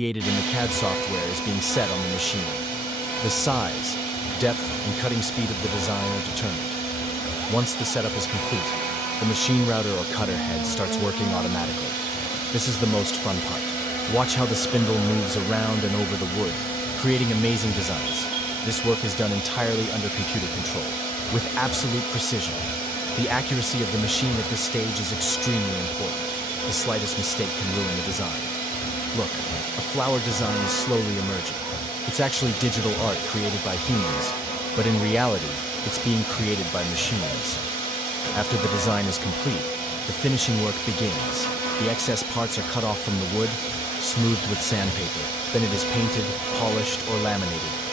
created in the CAD software is being set on the machine. The size, depth, and cutting speed of the design are determined. Once the setup is complete, the machine router or cutter head starts working automatically. This is the most fun part. Watch how the spindle moves around and over the wood, creating amazing designs. This work is done entirely under computer control, with absolute precision. The accuracy of the machine at this stage is extremely important. The slightest mistake can ruin the design. Look, a flower design is slowly emerging. It's actually digital art created by humans, but in reality, it's being created by machines. After the design is complete, the finishing work begins. The excess parts are cut off from the wood, smoothed with sandpaper. Then it is painted, polished, or laminated.